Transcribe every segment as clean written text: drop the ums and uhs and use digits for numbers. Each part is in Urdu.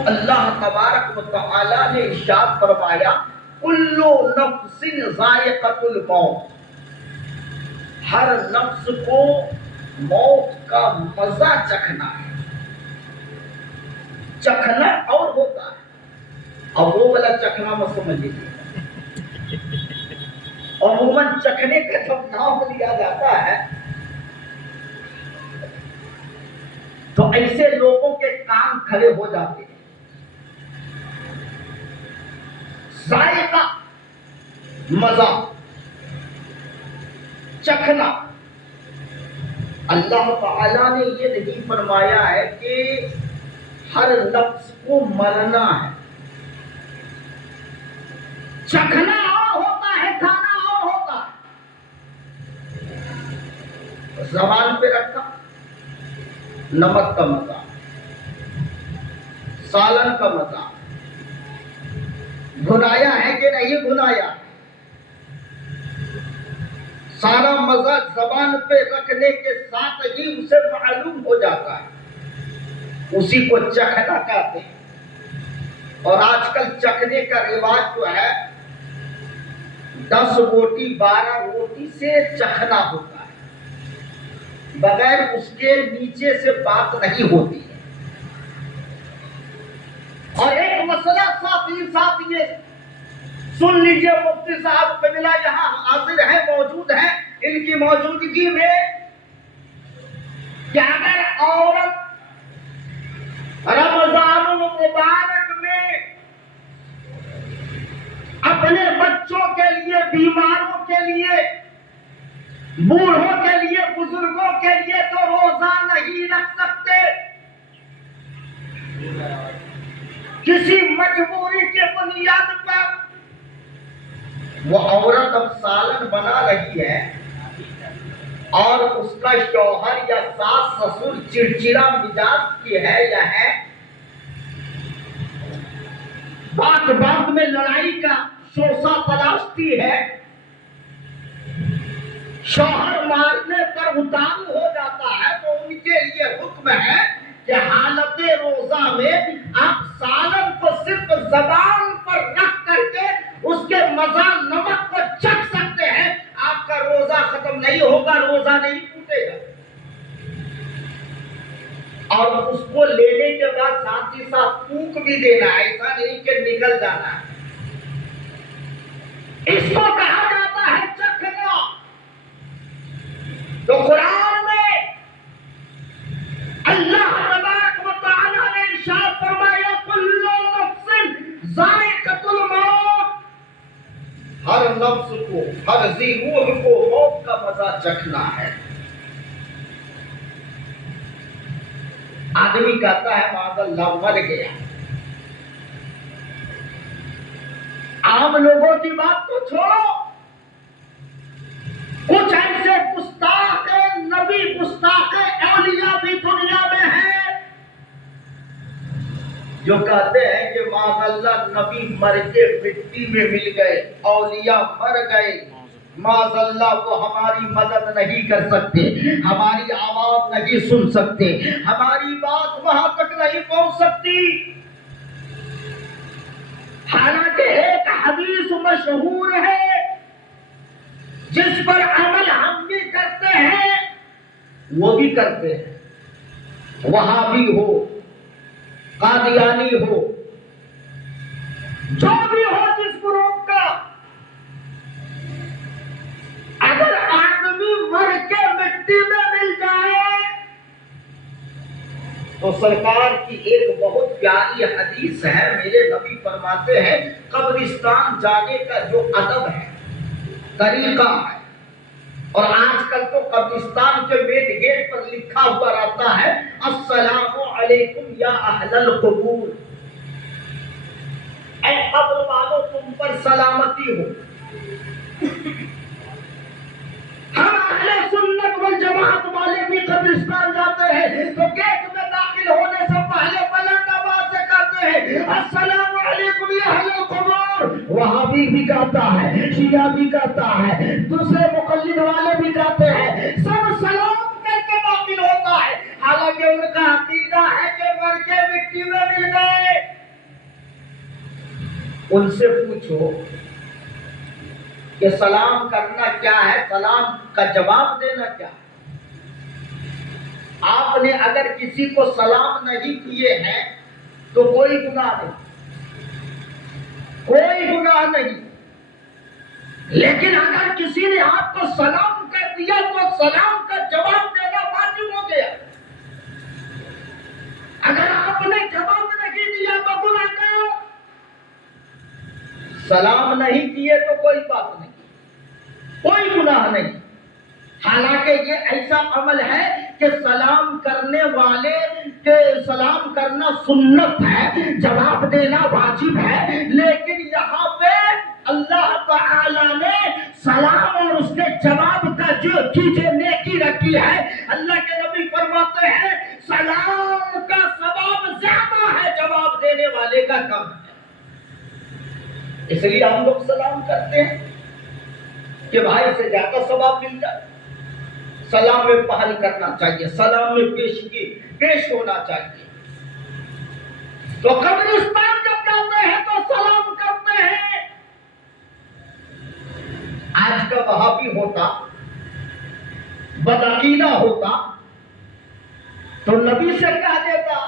اللہ تبارک و تعالی نے ارشاد فرمایا کلو نفس ذائقۃ الموت، ہر نفس کو موت کا مزہ چکھنا ہے۔ چکھنا اور ہوتا ہے، اب وہ والا چکھنا مت سمجھ لیجیے۔ عموماً چکھنے کا جب نام لیا جاتا ہے تو ایسے لوگوں کے کام کھڑے ہو جاتے ہیں۔ ذائقہ مزہ چکھنا، اللہ تعالیٰ نے یہ نہیں فرمایا ہے کہ ہر نفس کو مرنا ہے۔ چکھنا اور ہوتا ہے، کھانا اور ہوتا ہے۔ زبان پہ رکھا نمک کا مزہ، سالن کا مزہ، بھنایا ہے کہ نہیں بھنایا، سارا مزہ زبان پہ رکھنے کے ساتھ ہی اسے معلوم ہو جاتا ہے، اسی کو چکھنا کہتے ہیں۔ اور آج کل چکھنے کا رواج جو ہے 10 روٹی 12 روٹی سے چکھنا ہوتا ہے، بغیر اس کے نیچے سے بات نہیں ہوتی ہے۔ اور ایک مسئلہ ساتھ یہ سن لیجئے، مفتی صاحب قبلہ یہاں حاضر ہیں، موجود ہیں، ان کی موجودگی میں کہ اگر عورت رمضان المبارک میں اپنے بچوں کے لیے، بیماروں کے لیے، بوڑھوں کے لیے، بزرگوں کے لیے تو روزہ نہیں رکھ سکتے، کسی مجبوری کے بنیاد پر وہ عورت اب سالن بنا رہی ہے اور اس کا شوہر یا ساس سسر چڑچڑا مزاج کی ہے یا ہے، بات بات میں لڑائی کا شوشہ تلاشتی ہے، شوہر مارنے پر اتار ہو جاتا ہے، تو ان کے لیے حکم ہے کہ حالت روزہ میں آپ سالن کو صرف زبان پر رکھ کر کے اس کے مزہ نمک کو چکھ سکتے ہیں، آپ کا روزہ ختم نہیں ہوگا، روزہ نہیں ٹوٹے گا۔ اور اس کو لینے کے بعد ساتھ ہی ساتھ تھوک بھی دینا ہے، ایسا نہیں کہ نکل جانا ہے۔ اس کو کہا جاتا ہے چکھنا۔ تو قرآن میں اللہ تبارک و تعالی نے ارشاد فرمایا کل نفس ذائقۃ الموت، ہر نفس کو، ہر ذی روح کو موت کا مزہ چکھنا ہے۔ آدمی کہتا ہے معاذ اللہ مر گیا، عام لوگوں کی بات تو چھوڑو، کچھ ایسے گستاخ نبی، گستاخ اولیاء بھی دنیا میں ہیں جو کہتے ہیں کہ معاذ اللہ نبی مر کے مٹی میں مل گئے، اولیاء مر گئے، معاذ اللہ وہ ہماری مدد نہیں کر سکتے، ہماری آواز نہیں سن سکتے، ہماری بات وہاں تک نہیں پہنچ سکتی۔ حالانکہ ایک حدیث مشہور ہے جس پر عمل ہم بھی کرتے ہیں، وہ بھی کرتے ہیں، وہابی ہو، قادیانی ہو، جو بھی ہو جس گروپ کا، اگر آدمی مر کے مٹی میں مل جائے تو سرکار کی ایک بہت پیاری حدیث ہے، میرے نبی فرماتے ہیں قبرستان جانے کا جو ادب ہے، طریقہ ہے، اور آج کل تو قبرستان کے مین گیٹ پر لکھا ہوا رہتا ہے السلام علیکم یا اہل القبور، اے قبر والو تم پر سلامتی ہو۔ ہم اہل سنت والجماعت والے بھی قبرستان جاتے ہیں تو گیٹ میں داخل ہونے سے پہلے بلند آواز سے کہتے ہیں السلام علیکم یا اہل القبور۔ وہابی بھی کہتا ہے، شیعہ بھی کہتا ہے، دوسرے مقلد والے بھی کہتے ہیں، سب سلام کر کے داخل ہوتا ہے، حالانکہ ان کا عقیدہ ہے کہ مر کے مٹی میں مل گئے۔ ان سے پوچھو کہ سلام کرنا کیا ہے، سلام کا جواب دینا کیا ہے۔ آپ نے اگر کسی کو سلام نہیں کیے ہیں تو کوئی گناہ نہیں، کوئی گناہ نہیں، لیکن اگر کسی نے آپ کو سلام کر دیا تو سلام کا جواب دینا واجب ہو گیا۔ اگر آپ نے جواب نہیں دیا تو گناہ کرو، سلام نہیں کیے تو کوئی بات نہیں، کوئی گناہ نہیں۔ حالانکہ یہ ایسا عمل ہے کہ سلام کرنے والے کے سلام کرنا سنت ہے، جواب دینا واجب ہے، لیکن یہاں پہ اللہ تعالی نے سلام اور اس کے جواب کا جو نیکی رکھی ہے، اللہ کے نبی فرماتے ہیں سلام کا ثواب زیادہ ہے جواب دینے والے کا کم ہے۔ اس لیے ہم لوگ سلام کرتے ہیں کہ بھائی سے زیادہ ثواب مل جائے۔ سلام میں پہل کرنا چاہیے، سلام میں پیش ہونا چاہیے۔ تو قبرستان جب جاتے ہیں تو سلام کرتے ہیں۔ آج کا وہابی ہوتا، بدعقیدہ ہوتا تو نبی سے کہہ دیتا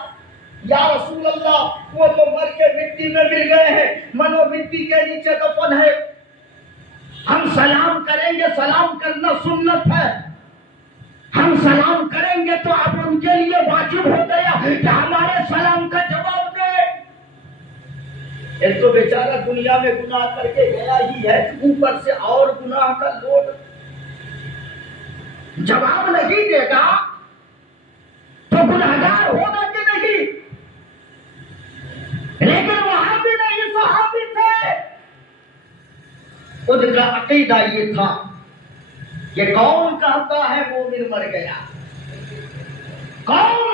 یا رسول اللہ وہ تو مر کے مٹی میں مل گئے ہیں، منو مٹی کے نیچے دفن ہے، ہم سلام کریں گے، سلام کرنا سنت ہے، ہم سلام کریں گے تو اب ان کے لیے واجب ہو گیا کہ ہمارے سلام کا جواب دے۔ ایک تو بیچارہ دنیا میں گناہ کر کے گیا ہی ہے، اوپر سے اور گناہ کا لوڈ، جواب نہیں دے گا تو گناہگار ہوگا کہ نہیں؟ لیکن وہاں بھی نہیں، صحابی تھے، ان کا عقیدہ یہ تھا کہ کون کہتا ہے مومن مر گیا، کون